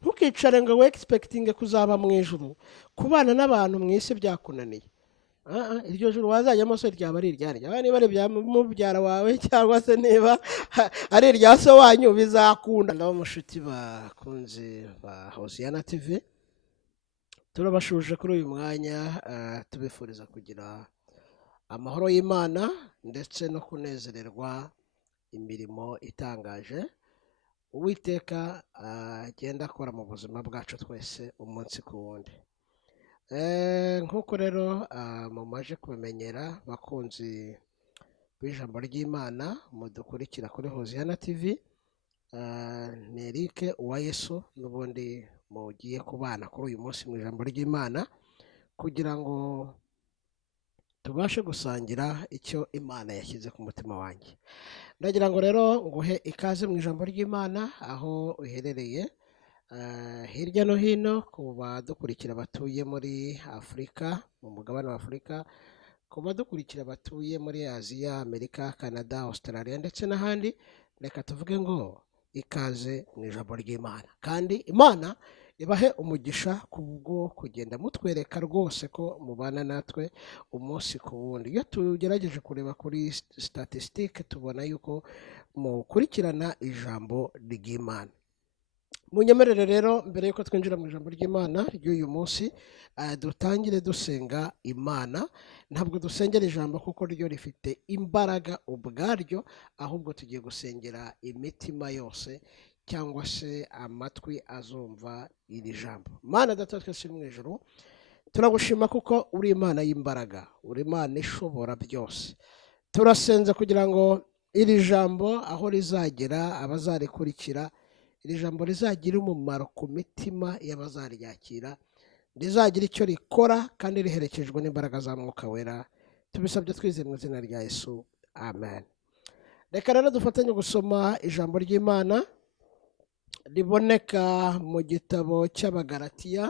ntukicare ngo we expecting kuzaba mu ijuru kubana n'abantu mu isi byakunaniye. Iryo juru wazajyamo se ryaba ari iryarya, niba ari ibya mubyara wawe cyangwa se niba ari irya so wanyu bizakunda. Ndabo mushuti bakunze ba Hoziana Tv, turabashuje kuri uyu mwanya, tubifuriza kugira amahoro y'Imana ndetse no kunezererwa imirimo itangaje Uwiteka agenda akora mu buzima bwacu twese umunsi ku wundi. Nk'uko rero mumaje kubimenyera bakunzi b'ijambo ry'Imana mudukurikira kuri Hoziana Tv, ni Eric Uwayesu n'ubundi mugiye kubana kuri uyu munsi mu ijambo ry'Imana kugira ngo tubashe gusangira icyo Imana yashyize ku mutima wanjye. Ndagira ngo rero nguhe ikaze mu ijambo ry'Imana aho uherereye hirya no hino, ku badukurikira batuye muri Afurika, mu mugabane wa Afurika, ku badukurikira batuye muri Aziya, Amerika, Canada, Australia ndetse n'ahandi. Reka tuvuge ngo ikaze mu ijambo ry'Imana, kandi Imana ibahe umugisha kubwo kugenda mutwereka rwose ko mubana natwe umunsi ku wundi. Iyo tugerageje kureba kuri statistique tubona yuko mukurikirana ijambo ry'Imana. Munyemerere rero mbere yuko twinjira mu ijambo ry'Imana ry'uyu munsi, dutangire dusenga Imana. Ntabwo dusengera ijambo kuko ryo rifite imbaraga ubwaryo, ahubwo tugiye gusengera imitima yose cyangwa se amatwi azumva iri jambo. Mana data twese mu ijuru, turagushima kuko uri Imana y'imbaraga, uri Imana ishobora byose. Turasenze kugira ngo iri jambo aho rizagera abazarikurikira, iri jambo rizagira umumaro ku mitima y'abazaryakira, rizagira icyo rikora kandi riherekejwe n'imbaraga za Mwuka Wera. Tubisabye twizeye mu izina rya Yesu, amen. Reka rero dufatanye gusoma ijambo ry'Imana riboneka mu gitabo cy'Abagalatiya,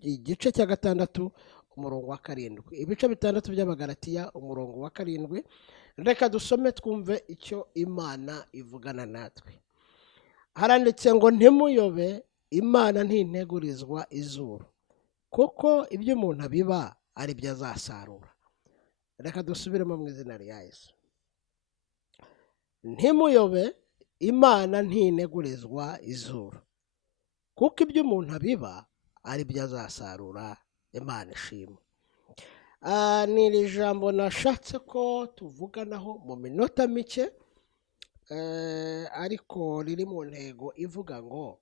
igice cya 6 umurongo wa 7. Ibice 6 by'Abagalatiya umurongo wa 7. Reka dusome twumve icyo Imana ivugana natwe. Haranditse ngo ntimuyobe, Imana ntintegurizwa izuru, kuko ibyo umuntu abiba ari byo azasarura. Reka dusubiremo mu izina rya Yesu. Ntimuyobe, Imana ntinegurizwa izuru, kuko ibyo umuntu abiba ari byo azasarura. Imana ishimwe. Ni iri jambo nashatse ko tuvuganaho mu minota mike, ariko riri mu ntego ivuga ngo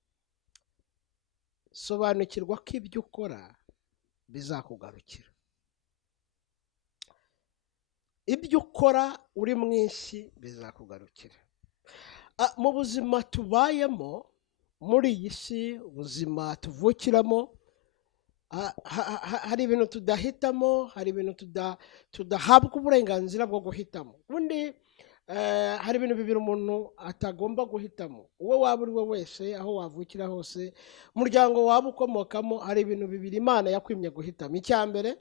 sobanukirwa ko ibyo ukora bizakugarukira. Ibyo ukora uri mu isi bizakugarukira. Mu buzima tubayemo muri iyi si, ubuzima tuvukiramo, hari ibintu tudahitamo, hari ibintu tudahabwa uburenganzira bwo guhitamo. Ubundi hari ibintu bibiri umuntu atagomba guhitamo. Uwo waba uri we wese, aho wavukira hose, umuryango waba ukomokamo, hari ibintu bibiri Imana yakwimye guhitamo. Icya mbere,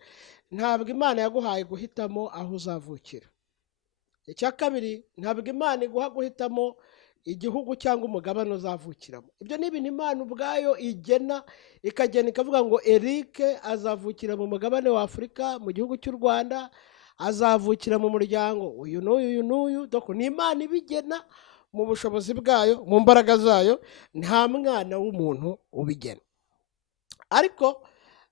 ntabwo Imana yaguhaye guhitamo aho uzavukira. Icya kabiri, ntabwo Imana iguha guhitamo igihugu cyangwa umugabane uzavukiramo. Ibyo ni ibintu Imana ubwayo igena, ikagena ikavuga ngo Eric azavukira mu mugabane wa Afurika, mu gihugu cy'u Rwanda, azavukira mu muryango uyu n'uyu. Doko ni Imana ibigena mu bushobozi bwayo, mu mbaraga zayo, nta mwana w'umuntu ubigena. Ariko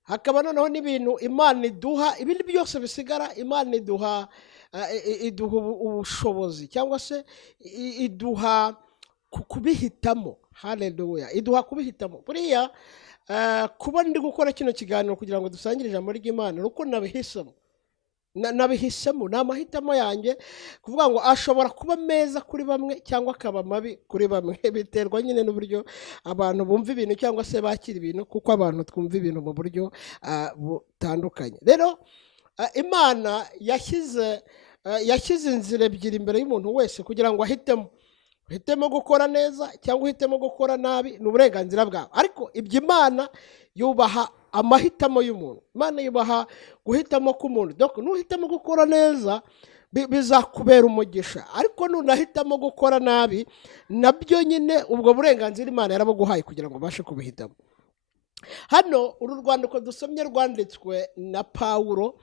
hakaba noneho n'ibintu Imana iduha, ibindi byose bisigara Imana iduha ubushobozi cyangwa se iduha kubihitamo. Haleluya, iduha kubihitamo. Buriya kuba ndi gukora kino kiganiro kugira ngo dusangire ijambo ry'Imana, uko nabihisemo, ni amahitamo yanjye, kuvuga ngo ashobora kuba meza kuri bamwe cyangwa akaba mabi kuri bamwe, biterwa nyine n'uburyo abantu bumva ibintu cyangwa se bakira ibintu, kuko abantu twumva ibintu mu buryo butandukanye. Rero Imana yashyize inzira ebyiri imbere y'umuntu wese kugira ngo ahitemo. uhitemo gukora neza cyangwa uhitemo gukora nabi, ni uburenganzira bwawe. Ariko ibyo Imana yubaha amahitamo y'umuntu. Imana yubaha guhitamo k'umuntu. Donc nuhitamo gukora neza bizakubera umugisha, ariko nunahitamo gukora nabi nabyo nyine ubwo burenganzira Imana yarabuguhaye kugira ngo ubashe kubihitamo. Hano uru rwandiko dusomye rwanditswe na Pawulo.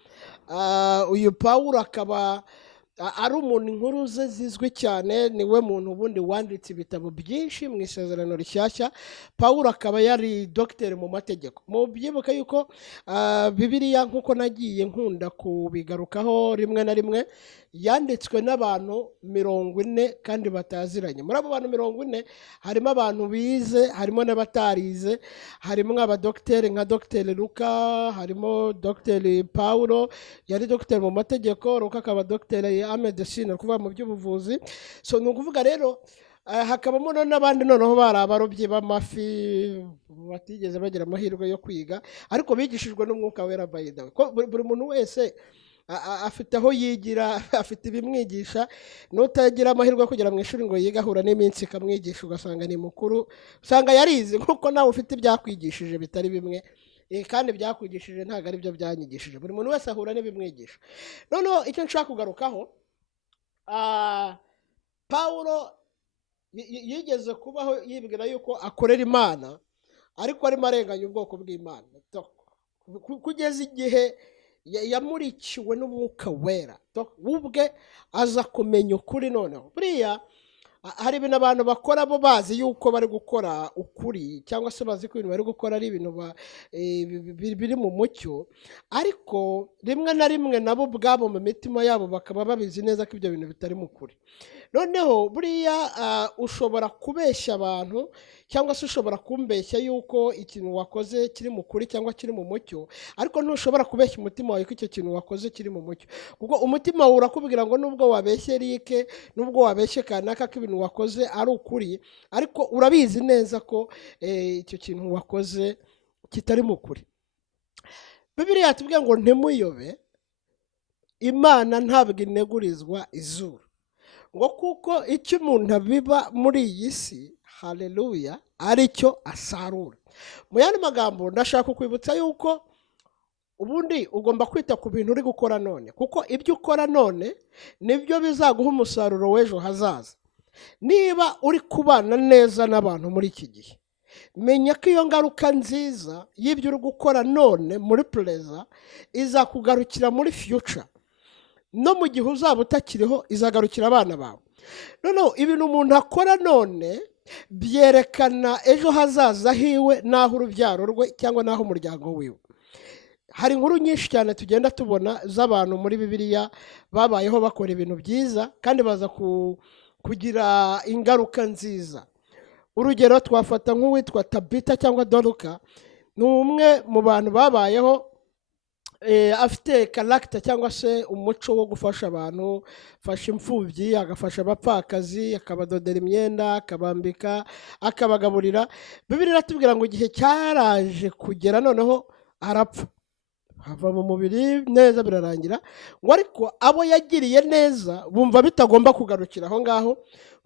Uyu Pawulo akaba ari umuntu inkuru ze zizwi cyane, niwe muntu ubundi wanditse ibitabo byinshi mu isezerano rishyashya. Pawulo akaba yari dogiteri mu mategeko. Mu byibuka yuko Bibiliya nk'uko nagiye nkunda kubigarukaho rimwe na rimwe, yanditswe n'abantu 40 kandi bataziranye. Muri abo bantu 40 harimo abantu bize, harimo n'abatarize, harimo abadogiteri nka Dr. Luka, harimo Dr. Paulo yari dogiteri mu mategeko, Luka akaba dogiteri medicine kuva mu by'ubuvuzi. So ni ukuvuga rero hakabamo n'abandi noneho bari abarobyi b'amafi batigeze bagira amahirwe yo kwiga, ariko bigishijwe n'umwuka wera by the way. Buri muntu wese afite aho yigira, afite ibimwigisha. Nutagira amahirwe kugira mu ishuri ngo yiga, ahura n'iminsi ikamwigisha ugasanga ni mukuru, usanga yarize kuko nawe ufite ibyakwigishije bitari bimwe, kandi byakwigishije ntabwo ari byo byanyigishije. Buri muntu wese ahura n'ibimwigisha. Noneho icyo nshaka kugarukaho, Pawulo yigeze kubaho yibwira yuko akorera Imana, ariko arimo arenganya ubwoko bw'Imana kugeza igihe yamurikiwe n'umwuka wera. Ubwe aza kumenya ukuri. Noneho buriya hari ibintu abantu bakora bo bazi yuko bari gukora ukuri, cyangwa se bazi ko ibintu bari gukora ari ibintu biri mu mucyo, ariko rimwe na rimwe nabo ubwabo mu mitima yabo bakaba babizi neza ko ibyo bintu bitari mu kuri. Noneho buriya ushobora kubeshya abantu, cyangwa se ushobora kumbeshya yuko ikintu wakoze kiri mu kuri cyangwa kiri mu mucyo, ariko ntushobora kubeshya umutima wawe ko icyo kintu wakoze kiri mu mucyo, kuko umutima wawe urakubwira ngo nubwo wabeshye Eric, nubwo wabeshye kanaka ko ibintu wakoze ari ukuri, ariko urabizi neza ko icyo kintu wakoze kitari mu kuri. Bibiliya yatubwiye ngo ntimuyobe, Imana ntabwo inegurizwa izuru, ngo kuko icyo umuntu abiba muri iyi si, haleluya, aricyo asarura. Mu yandi magambo ndashaka kwibutsa yuko ubundi ugomba kwita ku bintu uri gukora none, kuko ibyo ukora none nibyo bizaguha umusaruro w'ejo hazaza. Niba uri kubana neza n'abantu muri iki gihe, menya ko iyo ngaruka nziza y'ibyo uri gukora none muri present izakugarukira muri future, no mu gihe uzaba utakiriho izagarukira abana bawe. Noneho ibintu umuntu akora none byerekana ejo hazaza hiwe n'aho urubyaro rwe cyangwa n'aho umuryango wiwe. Hari inkuru nyinshi cyane tugenda tubona z'abantu muri Bibiliya babayeho bakora ibintu byiza kandi baza kugira ingaruka nziza. Urugero twafata nk'uwitwa Tabita cyangwa Doruka, ni umwe mu bantu babayeho afite character cyangwa se umuco wo gufasha abantu, fasha imfubyi, agafasha abapfakazi, akabadodera imyenda, akabambika, akabagaburira. Bibiliya iratubwira ngo igihe cyaraje kugera noneho arapfa, hava mu mubiri neza, birarangira. Ngo ariko abo yagiriye neza bumva bitagomba kugarukira aho ngaho,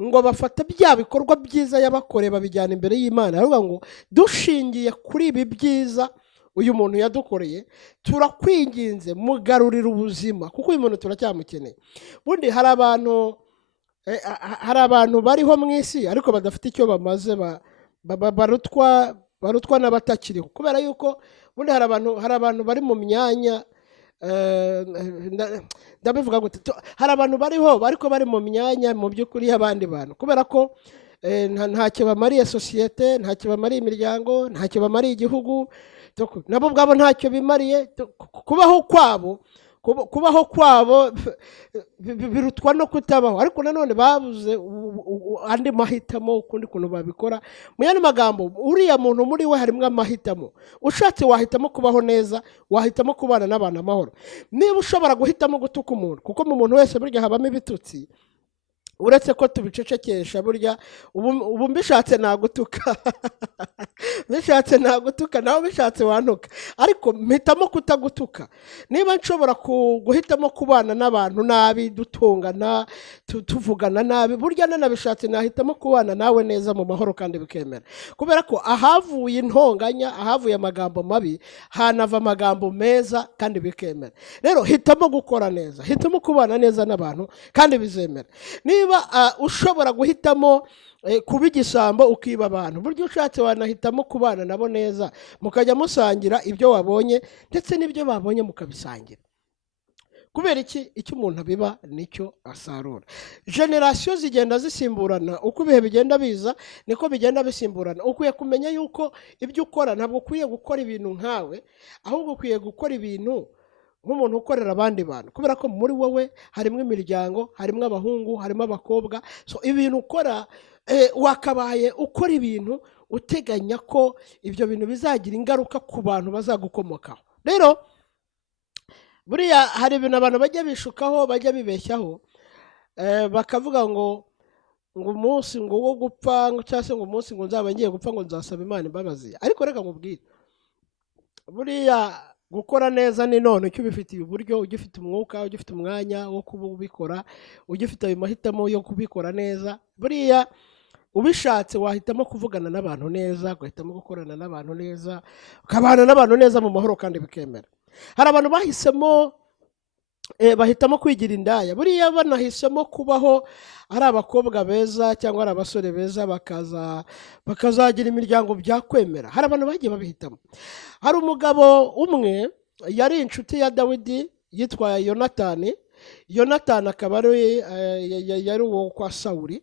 ngo bafata bya bikorwa byiza yabakoreye babijyana imbere y'Imana. Aravuga ngo dushingiye kuri ibi byiza uyu muntu yadukoreye, turakwinginze mugarurira ubuzima, kuko uyu muntu turacyamukeneye. Bundi hari abantu bariho mu isi ariko badafite icyo bamaze, barutwa n'abatakiriho, kubera yuko bundi hari abantu bari mu myanya, ndabivuga gute, hari abantu bariho ariko bari mu myanya mu by'ukuri y'abandi bantu, kubera ko ntacyo bamariye sosiyete, ntacyo bamariye imiryango, ntacyo bamariye igihugu, nabo ubwabo ntacyo bimariye. Kubaho kwabo birutwa no kutabaho, ariko nanone babuze andi mahitamo ukundi kuntu babikora. Mu yandi magambo, uriya muntu muri we harimo amahitamo. Ushatse wahitamo kubaho neza, wahitamo kubana n'abantu amahoro. Niba ushobora guhitamo gutuka umuntu, kuko mu muntu wese burya habamo ibitutsi, uretse ko tubicecekesha burya ubu mbishatse nagutuka bishatse nagutuka nawe bishatse wantuka ariko mpitamo kutagutuka niba nshobora guhitamo kubana n'abantu nabi dutungana tuvugana nabi burya nanabishatse nahitamo kubana nawe neza mu mahoro kandi bikemera kubera ko ahavuye intonganya ahavuye amagambo mabi hanava amagambo meza kandi bikemera rero hitamo gukora neza hitamo kubana neza n'abantu kandi bizemera niba ushobora guhitamo kuba igisambo ukiba abantu buryo ushatse wanahitamo kubana nabo neza mukajya musangira ibyo wabonye ndetse n'ibyo babonye mukabisangira kubera icyo umuntu abiba nicyo asarura generation zigenda zisimburana uko ibihe bigenda biza niko bigenda bisimburana ukwiye kumenya yuko ibyo ukora ntabwo ukwiye gukora ibintu nkawe ahubwo ukwiye gukora ibintu nk'umuntu ukorera abandi bantu kubera ko muri wowe harimo imiryango harimo abahungu harimo abakobwa so ibintu ukora wakabaye ukora ibintu uteganya ko ibyo bintu bizagira ingaruka ku bantu bazagukomokaho rero buriya hari ibintu abantu bajya bishukaho bajya bibeshyaho bakavuga ngo umunsi ngo wo gupfa cyangwa se ngo umunsi ngo nzaba ngiye gupfa ngo nzasaba Imana imbabazi ariko reka nkubwire buriya gukora neza ni none icyo ubifitiye uburyo ugifite umwuka ugifite umwanya wo kubikora ugifite ayo mahitamo yo kubikora neza buriya ubishatse wahitamo kuvugana n'abantu neza ugahitamo gukorana n'abantu neza ukabana n'abantu neza mu mahoro kandi bikemera hari abantu bahitamo kwigira indaya buriya banahisemo kubaho ari abakobwa beza cyangwa ari abasore beza bakazagira imiryango byakwemera hari abantu bagiye babihitamo hari umugabo umwe yari inshuti ya Dawidi yitwa Yonatani akaba yari uwo kwa Sawuli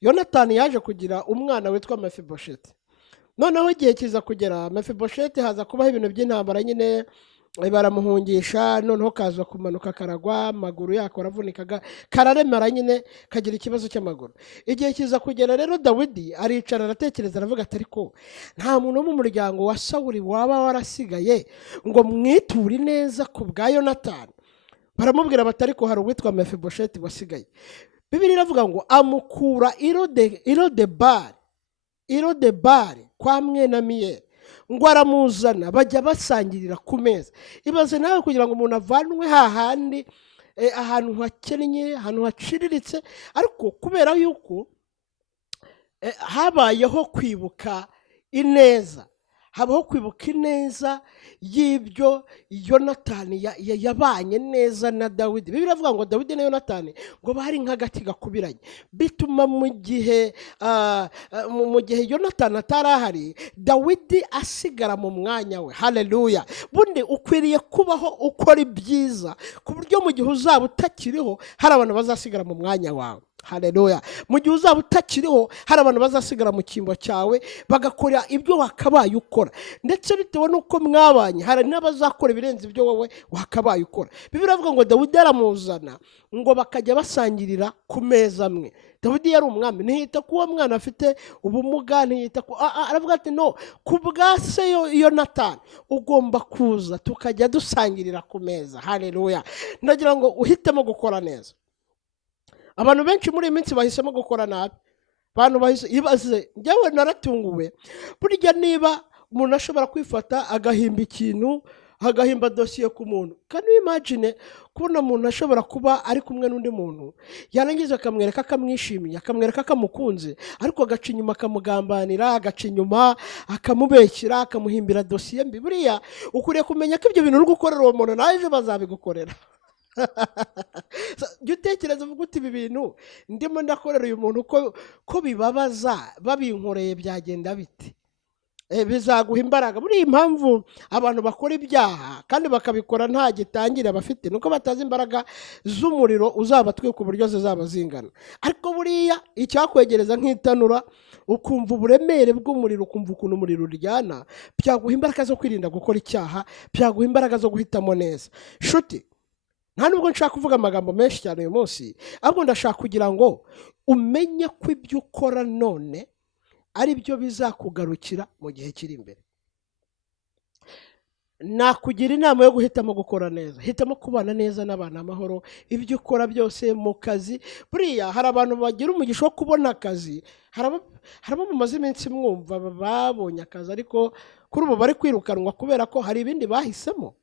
Yonatani yaje kugira umwana witwa Mefibosheti noneho igihe kiza kugera Mefibosheti haza kubaho ibintu by'intambara nyine baramuhungisha noneho kaza kumanuka karagwa amaguru yako aravunika kararemera nyine kagira ikibazo cy'amaguru igihe kiza kugera rero Dawidi aricara aratekereza aravuga ati ariko nta muntu wo mu muryango wa Sawuli waba warasigaye ngo mwiture neza ku bwa Yonatani baramubwira bati ariko hari uwitwa Mefibosheti wasigaye Bibiliya iravuga ngo amukura irodebari kwa mwenamiyeli ngo aramuzana bajya basangirira ku meza ibaze nawe kugira ngo umuntu avanwe hahandi ahantu hakennye ahantu haciriritse ariko kubera yuko habayeho kwibuka ineza habaho kwibuka ineza y'ibyo Yonatani yabanye neza na Dawidi Bibiliya iravuga ngo Dawidi na Yonatani ngo bari nk'agati gakubiranye bituma mu gihe Yonatani atarahari Dawidi asigara mu mwanya we haleluya bundi ukwiriye kubaho ukora ibyiza ku buryo mu gihe uzaba utakiriho hari abantu bazasigara mu mwanya wawe haleluya mu gihe uzaba utakiriho hari abantu bazasigara mu cyimbo cyawe bagakora ibyo wakabaye ukora ndetse bitewe n'uko mwabanye hari n'abazakora ibirenze ibyo wowe wakabaye ukora Bibiliya iravuga ngo Dawidi aramuzana ngo bakajya basangirira ku meza amwe Dawidi yari umwami ntiyita ku uwo mwana afite ubumuga ntiyita ku aravuga ati no ku bwa se Yonatani ugomba kuza tukajya dusangirira ku meza haleluya ndagira ngo uhitemo gukora neza abantu benshi muri iyi minsi bahisemo gukora nabi abantu ibaze njyewe naratunguwe burya niba umuntu ashobora kwifata agahimba ikintu agahimba dosiye ku muntu can you imagine kubona umuntu ashobora kuba ari kumwe n'undi muntu yarangiza akamwereka akamwishimiye akamwereka akamukunze ariko agaca inyuma akamugambanira agaca inyuma akamubeshyira akamuhimbira dosiye mbi buriya ukuriye kumenya ko ibyo bintu uri gukorera uwo muntu nawe ejo bazabigukorera jya utekereza uvuga uti ibi bintu ndimo ndakorera uyu muntu ko bibabaza babinkoreye byagenda bite bizaguha imbaraga muri iyi mpamvu abantu bakora ibyaha kandi bakabikora nta gitangira bafite nuko batazi imbaraga z'umuriro uzabatwika uburyo zizaba zingana ariko buriya icyakwegereza nk'itanura ukumva uburemere bw'umuriro ukumva ukuntu umuriro uryana byaguha imbaraga zo kwirinda gukora icyaha byaguha imbaraga zo guhitamo neza shuti nta nubwo nshaka kuvuga amagambo menshi cyane uyu munsi ahubwo ndashaka kugira ngo umenye ko ibyo ukora none ari byo bizakugarukira mu gihe kiri imbere nakugira inama yo guhitamo gukora neza. Hitamo kubana neza n'abantu amahoro, ibyo ukora byose mu kazi. Buriya hari abantu bagira umugisha wo kubona akazi, harabo mumaze iminsi mwumva babonye akazi ariko kuri ubu bari kwirukanwa kubera ko hari ibindi bahisemo.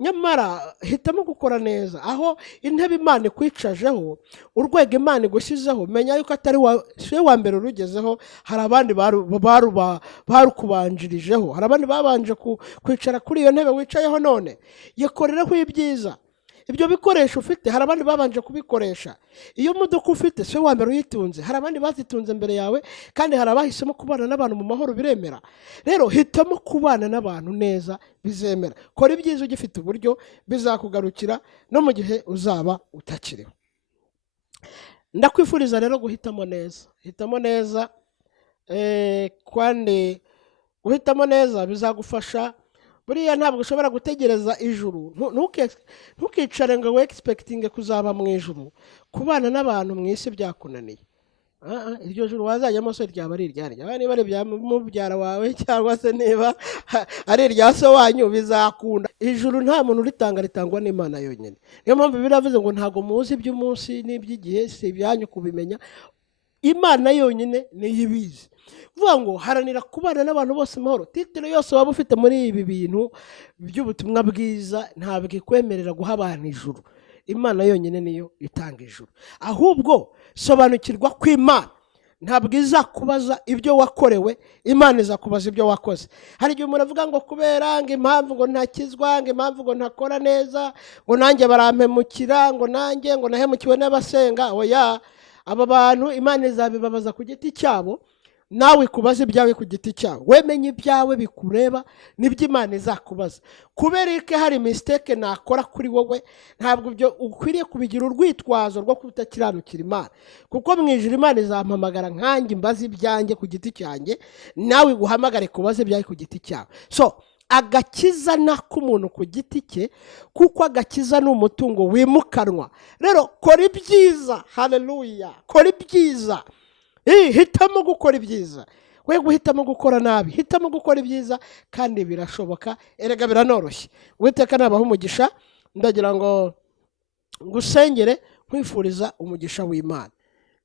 Nyamara hitamo gukora neza. Aho intebe Imana ikwicajeho, urwego Imana igushyizeho, menya yuko atari wa mbere urugezeho. Hari abandi barukubanjirijeho, hari abandi babanje kwicara kuri iyo ntebe wicayeho none. Yikorereho ibyiza. Ibyo bikoresho ufite hari abandi babanje kubikoresha. Iyo modoka ufite si wa mbere uyitunze, hari abandi bazitunze mbere yawe, kandi hari abahisemo kubana n'abantu mu mahoro biremera. Rero hitamo kubana n'abantu neza bizemera. Kora ibyiza ugifite uburyo bizakugarukira no mu gihe uzaba utakiriho. Ndakwifuriza rero guhitamo neza. Hitamo neza, kandi guhitamo neza bizagufasha. Buriya ntabwo ushobora gutegereza ijuru. Ntukicare ngo we expecting kuzaba mu ijuru. Kubana n'abantu mu isi byakunaniye. Iryo juru wazajyamo se ryaba ari iryarya. Niba ari ibya mubyara wawe cyangwa se niba ari irya so wanyu bizakunda. Ijuru nta muntu uritanga, ritangwa n'Imana yonyine. Niyo mpamvu biravuze ngo ntago muzi iby'umunsi n'iby'igihe, si ibyanyu kubimenya. Imana yonyine niyo ibizi. Vuga ngo haranira kubana n'abantu bose amahoro. Titiro yose waba ufite muri ibi bintu by'ubutumwa bwiza ntabwo ikwemerera guha abantu ijuru. Imana yonyine niyo itanga ijuru. Ahubwo sobanukirwa ko Imana ntabwo izakubaza ibyo wakorewe, Imana izakubaza ibyo wakoze. Hari igihe umuntu avuga ngo kubera ngo impamvu ngo ntakizwa, ngo impamvu ngo ntakora neza, ngo nanjye barampemukira, ngo nanjye ngo nahemukiwe n'abasenga. Oya, aba bantu Imana izabibabaza ku giti cyabo, nawe ikubaze ibyawe ku giti cyawe. Wemenye ibyawe bikureba nibyo Imana izakubaza. Kubera ko hari mistake nakora kuri wowe, ntabwo byo ukwiriye kubigira urwitwazo rwo kutakiranukira Imana. Kuko mu ijuru Imana izampamagara nkanjye mbaze ibyanjye ku giti cyanjye, nawe guhamagare kubaze ibyawe ku giti cyawe. So agakiza n'ak'umuntu ku giti cye, kuko agakiza ni umutungo wimukanwa. Rero kora ibyiza. Haleluya. Kora ibyiza. Hitamo gukora ibyiza. We guhitamo gukora nabi. Hitamo gukora ibyiza kandi birashoboka. Erega biranoroshye. Uwiteka nabaha umugisha. Ndagira ngo ngusengere nkwifuriza umugisha w'Imana.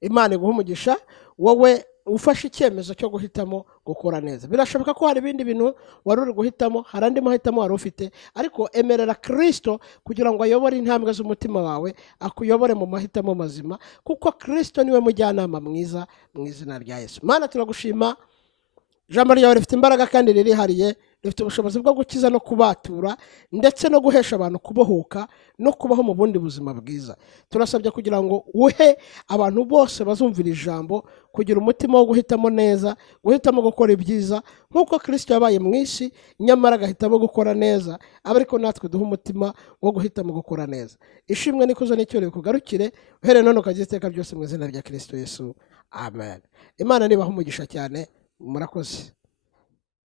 Imana iguha umugisha wowe ufashe icyemezo cyo guhitamo gukora neza. Birashoboka ko hari ibindi bintu wari uri guhitamo, hari andi mahitamo wari ufite, ariko emerera Kristo kugira ngo ayobore intambwe z'umutima wawe, akuyobore mu mahitamo mazima, kuko Kristo niwe mujyanama mwiza mu izina rya Yesu. Mana turagushima. Ijambo ryawe rifite imbaraga kandi ririhariye, rifite ubushobozi bwo gukiza no kubatura ndetse no guhesha abantu kubohoka no kubaho mu bundi buzima bwiza. Turasabye kugira ngo uhe abantu bose bazumvira ijambo kugira umutima wo guhitamo neza, guhitamo gukora ibyiza nk'uko Kristo yabaye mu isi, nyamara agahitamo gukora neza, ariko natwe duhe umutima wo guhitamo gukora neza. Ishimwe n'ikuzo n'icyubahiro kugarukire uhereye none ukageza iteka byose mu izina rya Kristo Yesu. Amen. Imana nibaha umugisha cyane. Murakoze.